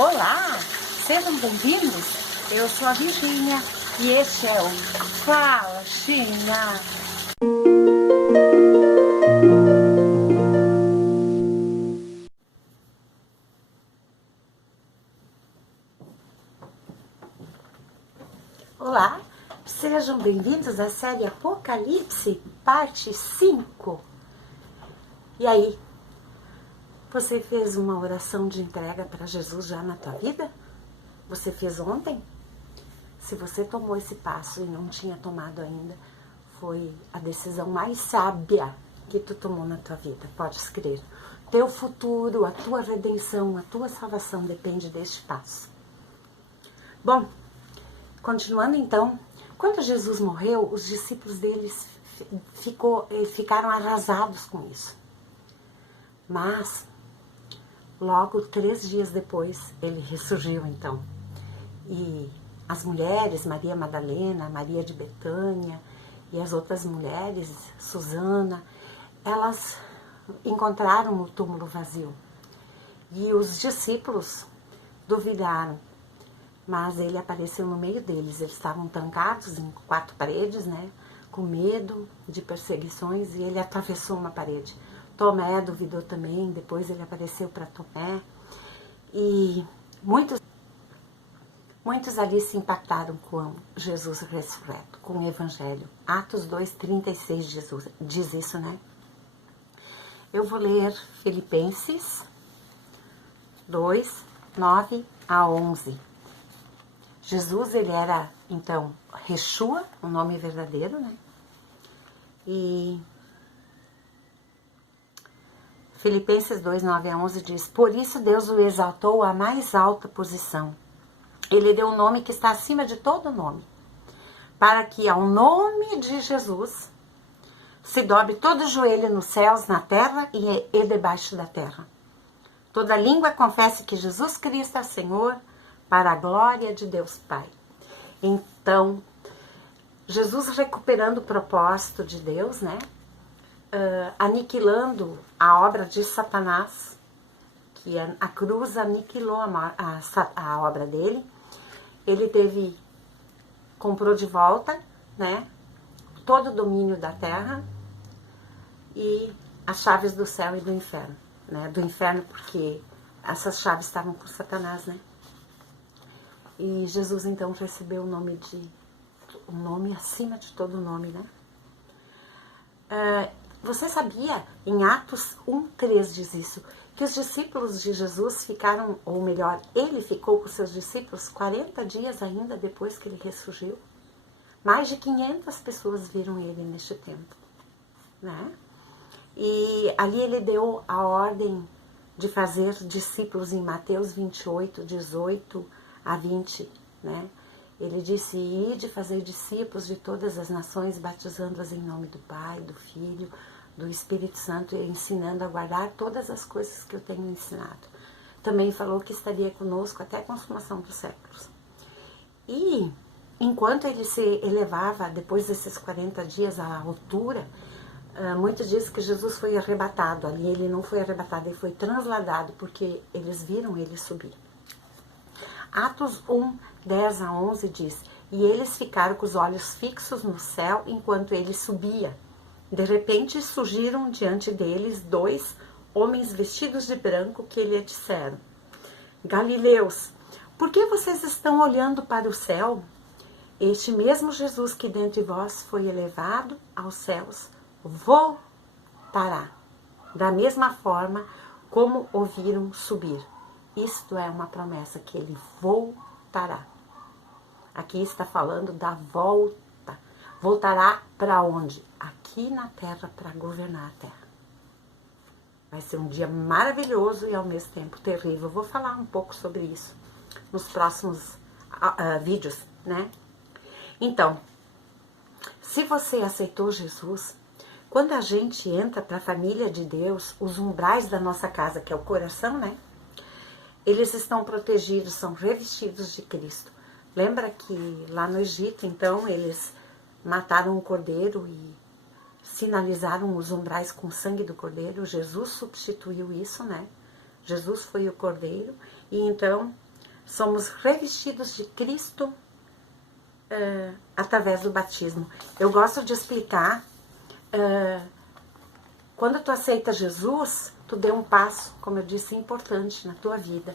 Olá, sejam bem-vindos. Eu sou a Virgínia e este é o Fala China. Olá, sejam bem-vindos à série Apocalipse, parte 5. E aí, você fez uma oração de entrega para Jesus já na tua vida? Você fez ontem? Se você tomou esse passo e não tinha tomado ainda, foi a decisão mais sábia que tu tomou na tua vida, pode crer. Teu futuro, a tua redenção, a tua salvação depende deste passo. Bom, continuando então, quando Jesus morreu, os discípulos deles ficaram arrasados com isso. Mas, logo 3 dias depois, ele ressurgiu então. E as mulheres, Maria Madalena, Maria de Betânia e as outras mulheres, Susana, elas encontraram o túmulo vazio. E os discípulos duvidaram, mas ele apareceu no meio deles. Eles estavam trancados em 4 paredes, né, com medo de perseguições, e ele atravessou uma parede. Tomé duvidou também, depois ele apareceu para Tomé. E muitos ali se impactaram com Jesus ressurreto, com o Evangelho. Atos 2:36 diz isso, né? Eu vou ler Filipenses 2, 9 a 11. Jesus, ele era, então, Yeshua, o nome verdadeiro, né? E Filipenses 2, 9 a 11 diz: Por isso Deus o exaltou à mais alta posição. Ele deu um nome que está acima de todo nome, para que ao nome de Jesus se dobre todo o joelho nos céus, na terra e debaixo da terra. Toda língua confesse que Jesus Cristo é Senhor, para a glória de Deus Pai. Então, Jesus recuperando o propósito de Deus, né? Aniquilando a obra de Satanás, que a cruz aniquilou a obra dele. Ele comprou de volta, né, todo o domínio da terra e as chaves do céu e do inferno, né, do inferno porque essas chaves estavam com Satanás, né. E Jesus então recebeu o nome acima de todo nome, né. Você sabia, em Atos 1:3 diz isso, que os discípulos de Jesus ficaram, ou melhor, ele ficou com seus discípulos 40 dias ainda depois que ele ressurgiu? Mais de 500 pessoas viram ele neste tempo, né? E ali ele deu a ordem de fazer discípulos em Mateus 28, 18 a 20, né? Ele disse: ide fazer discípulos de todas as nações, batizando-as em nome do Pai, do Filho, do Espírito Santo, e ensinando a guardar todas as coisas que eu tenho ensinado. Também falou que estaria conosco até a consumação dos séculos. E enquanto ele se elevava, depois desses 40 dias, à altura, muitos dizem que Jesus foi arrebatado. Ali ele não foi arrebatado, ele foi transladado, porque eles viram ele subir. Atos 1, 10 a 11 diz: E eles ficaram com os olhos fixos no céu enquanto ele subia. De repente surgiram diante deles 2 homens vestidos de branco que lhe disseram: Galileus, por que vocês estão olhando para o céu? Este mesmo Jesus que dentre vós foi elevado aos céus voltará, da mesma forma como o viram subir. Isto é uma promessa, que ele voltará. Aqui está falando da volta. Voltará para onde? Aqui na terra, para governar a terra. Vai ser um dia maravilhoso e ao mesmo tempo terrível. Eu vou falar um pouco sobre isso nos próximos vídeos, né? Então, se você aceitou Jesus, quando a gente entra para a família de Deus, os umbrais da nossa casa, que é o coração, né? Eles estão protegidos, são revestidos de Cristo. Lembra que lá no Egito, então, eles mataram um cordeiro e sinalizaram os umbrais com o sangue do cordeiro? Jesus substituiu isso, né? Jesus foi o cordeiro, e então somos revestidos de Cristo através do batismo. Eu gosto de explicar, quando tu aceita Jesus, tu deu um passo, como eu disse, importante na tua vida.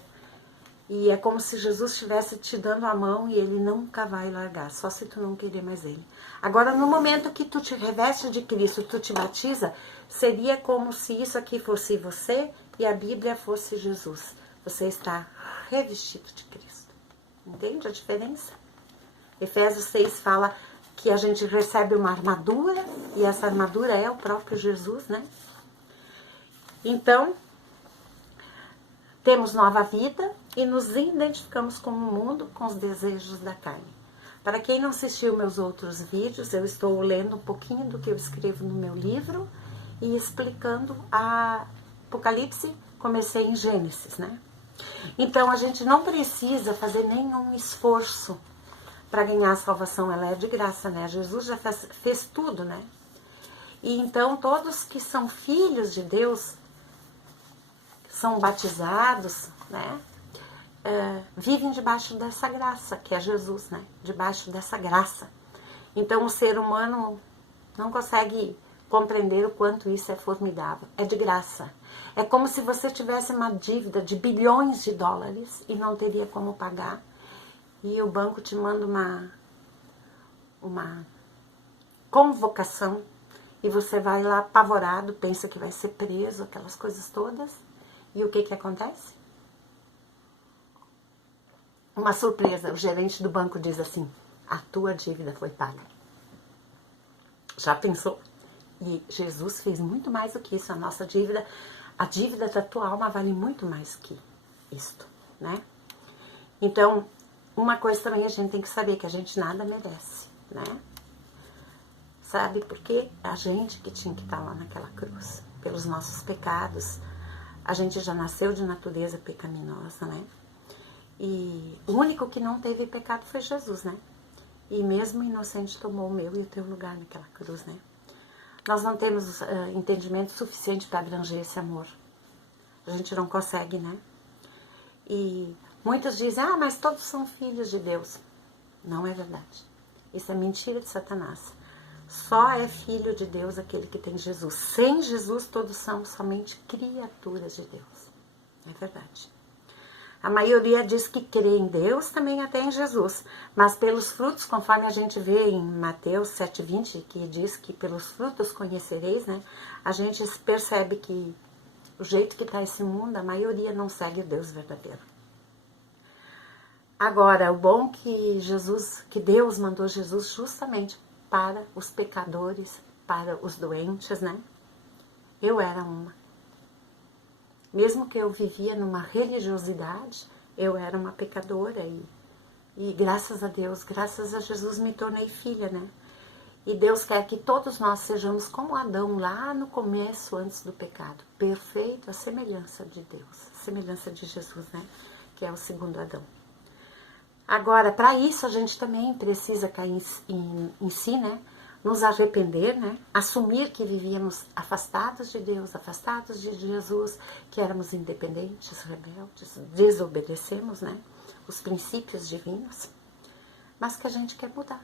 E é como se Jesus estivesse te dando a mão e ele nunca vai largar, só se tu não querer mais ele. Agora, no momento que tu te reveste de Cristo, tu te batiza, seria como se isso aqui fosse você e a Bíblia fosse Jesus. Você está revestido de Cristo. Entende a diferença? Efésios 6 fala que a gente recebe uma armadura, e essa armadura é o próprio Jesus, né? Então, temos nova vida e nos identificamos com o mundo, com os desejos da carne. Para quem não assistiu meus outros vídeos, eu estou lendo um pouquinho do que eu escrevo no meu livro e explicando a Apocalipse, comecei em Gênesis, né? Então, a gente não precisa fazer nenhum esforço para ganhar a salvação, ela é de graça, né? Jesus já fez tudo, né? E então, todos que são filhos de Deus, são batizados, né? Vivem debaixo dessa graça, que é Jesus, né? Debaixo dessa graça. Então, o ser humano não consegue compreender o quanto isso é formidável. É de graça. É como se você tivesse uma dívida de bilhões de dólares e não teria como pagar. E o banco te manda uma convocação e você vai lá apavorado, pensa que vai ser preso, aquelas coisas todas. E o que acontece? Uma surpresa, o gerente do banco diz assim: a tua dívida foi paga. Já pensou? E Jesus fez muito mais do que isso. A nossa dívida, a dívida da tua alma vale muito mais que isto, né? Então, uma coisa também a gente tem que saber, que a gente nada merece, né? Sabe por quê? A gente que tinha que estar lá naquela cruz, pelos nossos pecados. A gente já nasceu de natureza pecaminosa, né? E o único que não teve pecado foi Jesus, né? E mesmo inocente tomou o meu e o teu lugar naquela cruz, né? Nós não temos entendimento suficiente para abranger esse amor. A gente não consegue, né? E muitos dizem, mas todos são filhos de Deus. Não é verdade. Isso é mentira de Satanás. Só é filho de Deus aquele que tem Jesus. Sem Jesus, todos são somente criaturas de Deus. É verdade. A maioria diz que crê em Deus, também até em Jesus. Mas pelos frutos, conforme a gente vê em Mateus 7,20, que diz que pelos frutos conhecereis, né? A gente percebe que o jeito que está esse mundo, a maioria não segue o Deus verdadeiro. Agora, o bom que Deus mandou Jesus justamente para os pecadores, para os doentes, né? Eu era uma. Mesmo que eu vivia numa religiosidade, eu era uma pecadora e graças a Deus, graças a Jesus me tornei filha, né? E Deus quer que todos nós sejamos como Adão lá no começo, antes do pecado. Perfeito, a semelhança de Deus, a semelhança de Jesus, né? Que é o segundo Adão. Agora, para isso a gente também precisa cair em si, né? Nos arrepender, né? Assumir que vivíamos afastados de Deus, afastados de Jesus, que éramos independentes, rebeldes, desobedecemos, né? Os princípios divinos, mas que a gente quer mudar.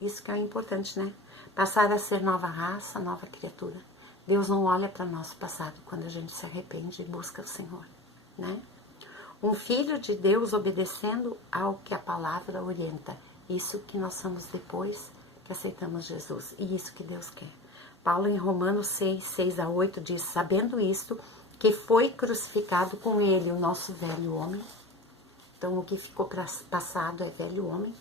Isso que é importante, né? Passar a ser nova raça, nova criatura. Deus não olha para nosso passado quando a gente se arrepende e busca o Senhor, né? Um filho de Deus obedecendo ao que a palavra orienta. Isso que nós somos depois que aceitamos Jesus. E isso que Deus quer. Paulo em Romanos 6:6-8 diz, sabendo isto, que foi crucificado com ele o nosso velho homem. Então o que ficou passado é velho homem.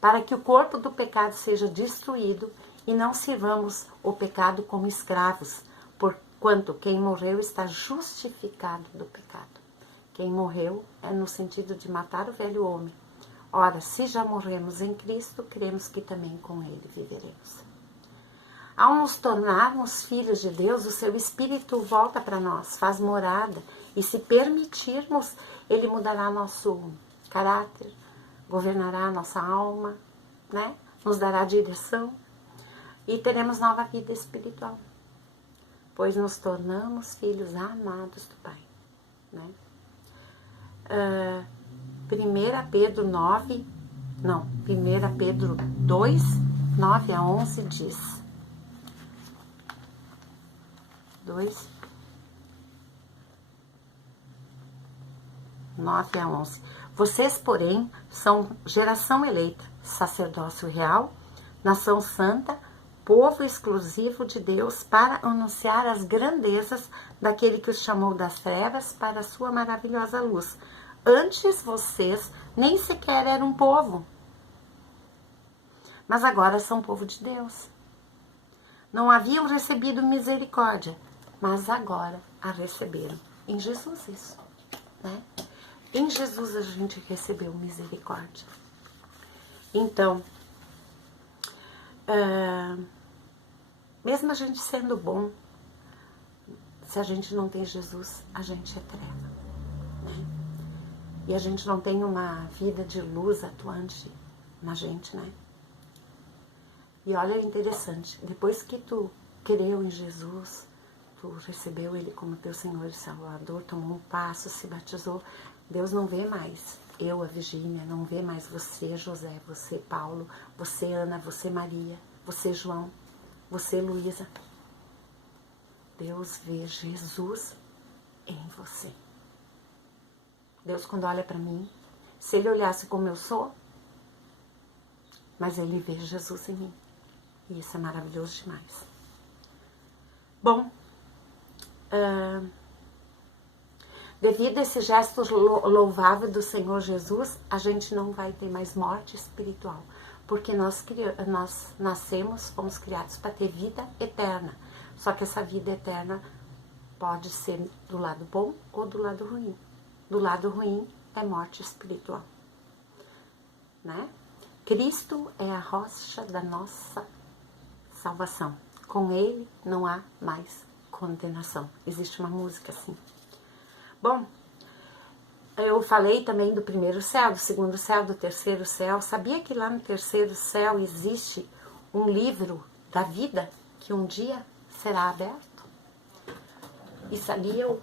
Para que o corpo do pecado seja destruído e não sirvamos o pecado como escravos. Porquanto quem morreu está justificado do pecado. Quem morreu é no sentido de matar o velho homem. Ora, se já morremos em Cristo, cremos que também com Ele viveremos. Ao nos tornarmos filhos de Deus, o seu Espírito volta para nós, faz morada. E se permitirmos, Ele mudará nosso caráter, governará a nossa alma, né? Nos dará direção e teremos nova vida espiritual. Pois nos tornamos filhos amados do Pai, né? 1 Pedro 9, não, 1 Pedro 2, 9 a 11 diz. 2, 9 a 11. Vocês, porém, são geração eleita, sacerdócio real, nação santa, povo exclusivo de Deus, para anunciar as grandezas daquele que os chamou das trevas para a sua maravilhosa luz. Antes vocês nem sequer eram povo, mas agora são povo de Deus. Não haviam recebido misericórdia, mas agora a receberam. Em Jesus isso, né? Em Jesus a gente recebeu misericórdia. Então, mesmo a gente sendo bom, se a gente não tem Jesus, a gente é treva, né? E a gente não tem uma vida de luz atuante na gente, né? E olha, interessante, depois que tu creu em Jesus, tu recebeu Ele como teu Senhor e Salvador, tomou um passo, se batizou, Deus não vê mais eu, a Virgínia, não vê mais você, José, você, Paulo, você, Ana, você, Maria, você, João, você, Luísa. Deus vê Jesus em você. Deus, quando olha para mim, se Ele olhasse como eu sou, mas Ele vê Jesus em mim. E isso é maravilhoso demais. Bom, devido a esse gesto louvável do Senhor Jesus, a gente não vai ter mais morte espiritual, porque nós nascemos, fomos criados para ter vida eterna. Só que essa vida eterna pode ser do lado bom ou do lado ruim. Do lado ruim é morte espiritual, né? Cristo é a rocha da nossa salvação. Com Ele não há mais condenação. Existe uma música assim. Bom, eu falei também do primeiro céu, do segundo céu, do terceiro céu. Sabia que lá no terceiro céu existe um livro da vida que um dia será aberto? E sabia, eu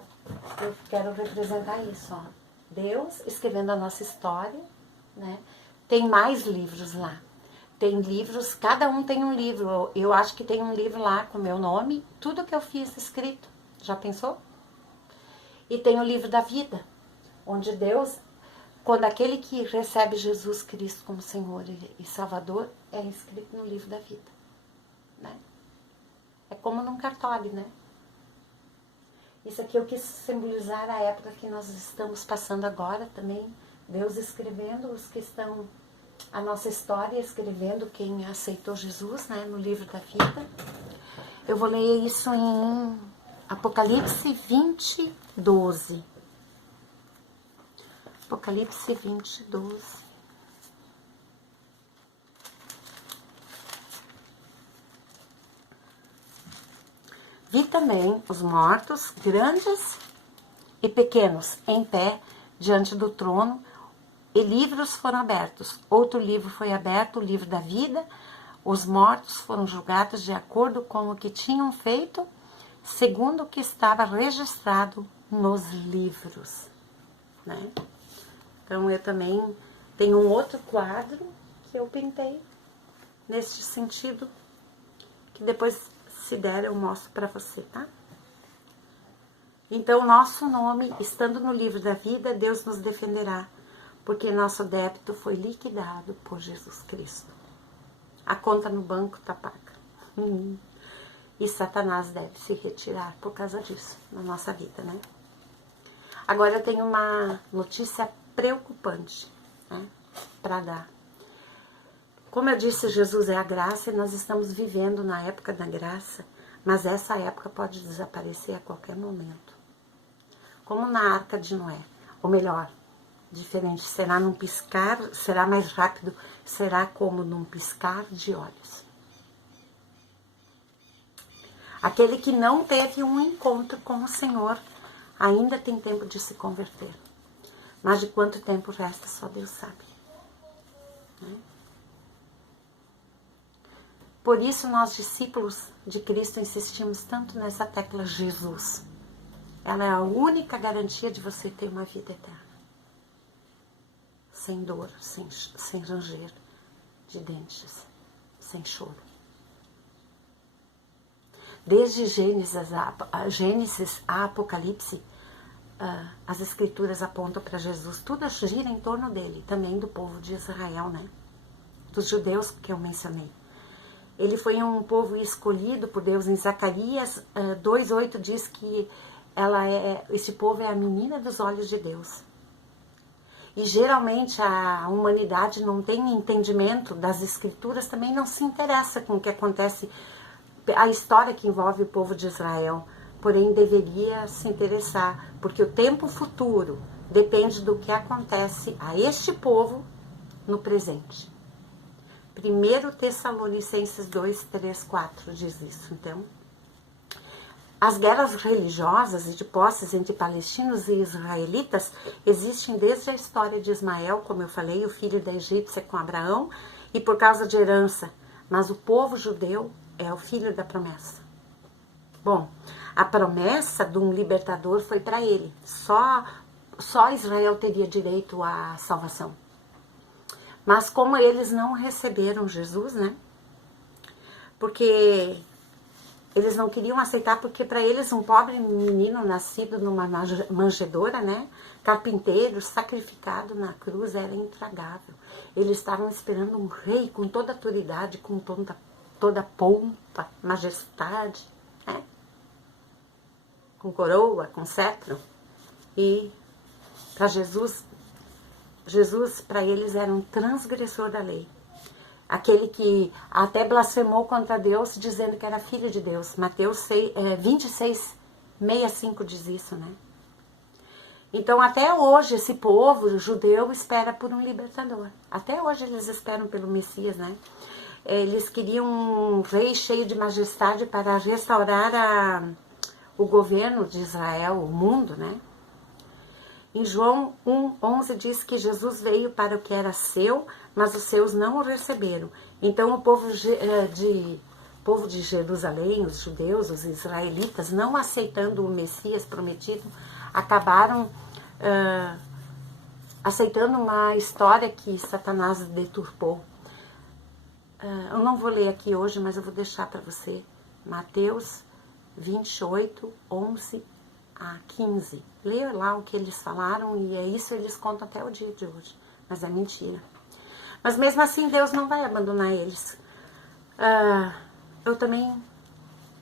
quero representar isso, ó. Deus escrevendo a nossa história, né? Tem mais livros lá. Tem livros, cada um tem um livro. Eu acho que tem um livro lá com o meu nome, tudo que eu fiz escrito. Já pensou? E tem o livro da vida, onde Deus, quando aquele que recebe Jesus Cristo como Senhor e Salvador, é inscrito no livro da vida, né? É como num cartório, né? Isso aqui eu quis simbolizar a época que nós estamos passando agora também. Deus escrevendo os que estão, a nossa história, escrevendo quem aceitou Jesus, né, no livro da vida. Eu vou ler isso em Apocalipse 20, 12. Apocalipse 20, 12. Vi também os mortos, grandes e pequenos, em pé diante do trono, e livros foram abertos. Outro livro foi aberto, o livro da vida. Os mortos foram julgados de acordo com o que tinham feito, segundo o que estava registrado nos livros, né? Então, eu também tenho um outro quadro que eu pintei nesse sentido, que depois, se der, eu mostro para você, tá? Então, nosso nome, estando no livro da vida, Deus nos defenderá, porque nosso débito foi liquidado por Jesus Cristo. A conta no banco tá paga. E Satanás deve se retirar por causa disso, na nossa vida, né? Agora eu tenho uma notícia preocupante, né, para dar. Como eu disse, Jesus é a graça e nós estamos vivendo na época da graça, mas essa época pode desaparecer a qualquer momento. Como na Arca de Noé, ou melhor, diferente, será num piscar, será mais rápido, será como num piscar de olhos. Aquele que não teve um encontro com o Senhor ainda tem tempo de se converter. Mas de quanto tempo resta, só Deus sabe. Né? Por isso, nós, discípulos de Cristo, insistimos tanto nessa tecla Jesus. Ela é a única garantia de você ter uma vida eterna. sem dor, sem ranger de dentes, sem choro. Desde Gênesis a Apocalipse, as escrituras apontam para Jesus, tudo gira em torno dele, também do povo de Israel, né? Dos judeus que eu mencionei. Ele foi um povo escolhido por Deus. Em Zacarias 2:8 diz que esse povo é a menina dos olhos de Deus. E geralmente a humanidade não tem entendimento das escrituras, também não se interessa com o que acontece, a história que envolve o povo de Israel. Porém, deveria se interessar, porque o tempo futuro depende do que acontece a este povo no presente. 1 Tessalonicenses 2, 3, 4 diz isso. Então, as guerras religiosas e de posses entre palestinos e israelitas existem desde a história de Ismael, como eu falei, o filho da egípcia com Abraão, e por causa de herança. Mas o povo judeu é o filho da promessa. Bom, a promessa de um libertador foi para ele. Só Israel teria direito à salvação. Mas como eles não receberam Jesus, né? Porque eles não queriam aceitar, porque para eles um pobre menino nascido numa manjedoura, né? Carpinteiro, sacrificado na cruz, era intragável. Eles estavam esperando um rei com toda autoridade, com toda pompa, majestade, né? Com coroa, com cetro. E para Jesus para eles era um transgressor da lei. Aquele que até blasfemou contra Deus, dizendo que era filho de Deus. Mateus 26:65 diz isso, né? Então, até hoje, esse povo judeu espera por um libertador. Até hoje eles esperam pelo Messias, né? Eles queriam um rei cheio de majestade para restaurar o governo de Israel, o mundo, né? Em João 1:11 diz que Jesus veio para o que era seu, mas os seus não o receberam. Então o povo de Jerusalém, os judeus, os israelitas, não aceitando o Messias prometido, acabaram aceitando uma história que Satanás deturpou. Eu não vou ler aqui hoje, mas eu vou deixar para você. Mateus 28:11 a 15. Leia lá o que eles falaram e é isso, eles contam até o dia de hoje. Mas é mentira. Mas mesmo assim, Deus não vai abandonar eles. Eu também,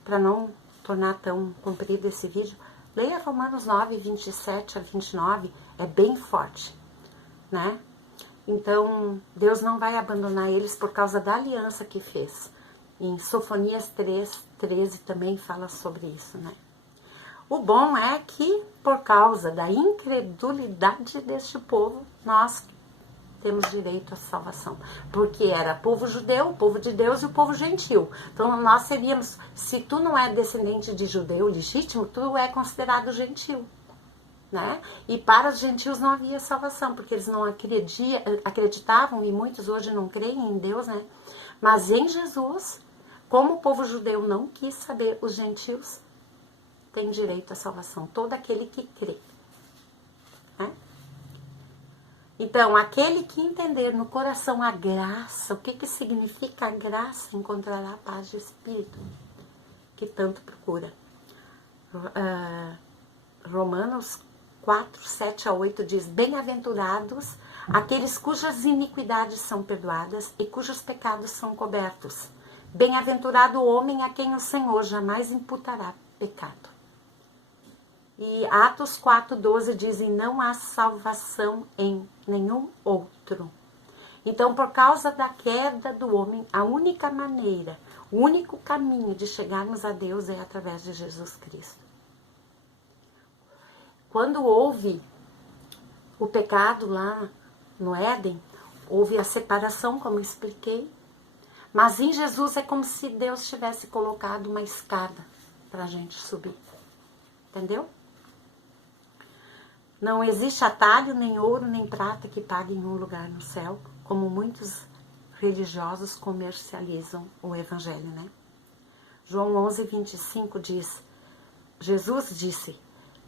para não tornar tão comprido esse vídeo, leia Romanos 9:27 a 29. É bem forte, né? Então, Deus não vai abandonar eles por causa da aliança que fez. Em Sofonias 3:13 também fala sobre isso, né? O bom é que, por causa da incredulidade deste povo, nós temos direito à salvação. Porque era povo judeu, o povo de Deus e o povo gentil. Então, nós seríamos, se tu não é descendente de judeu legítimo, tu é considerado gentil, né? E para os gentios não havia salvação, porque eles não acreditavam, e muitos hoje não creem em Deus, né? Mas em Jesus, como o povo judeu não quis saber, os gentios tem direito à salvação, todo aquele que crê, né? Então, aquele que entender no coração a graça, o que significa a graça, encontrará a paz de espírito, que tanto procura. Romanos 4:7 a 8 diz: bem-aventurados aqueles cujas iniquidades são perdoadas e cujos pecados são cobertos. Bem-aventurado o homem a quem o Senhor jamais imputará pecado. E Atos 4:12 diz: e não há salvação em nenhum outro. Então, por causa da queda do homem, a única maneira, o único caminho de chegarmos a Deus é através de Jesus Cristo. Quando houve o pecado lá no Éden, houve a separação, como eu expliquei. Mas em Jesus é como se Deus tivesse colocado uma escada para a gente subir. Entendeu? Não existe atalho, nem ouro, nem prata que paguem um lugar no céu, como muitos religiosos comercializam o evangelho, né? João 11:25 diz: Jesus disse: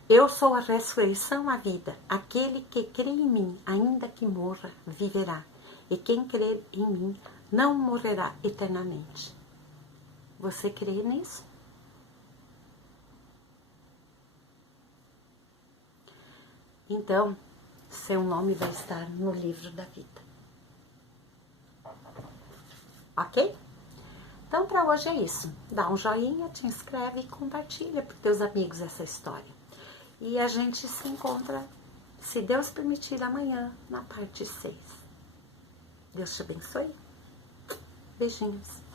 Eu sou a ressurreição, a vida. Aquele que crê em mim, ainda que morra, viverá. E quem crê em mim não morrerá eternamente. Você crê nisso? Então, seu nome vai estar no livro da vida. Ok? Então, para hoje é isso. Dá um joinha, te inscreve e compartilha para teus amigos essa história. E a gente se encontra, se Deus permitir, amanhã, na parte 6. Deus te abençoe. Beijinhos.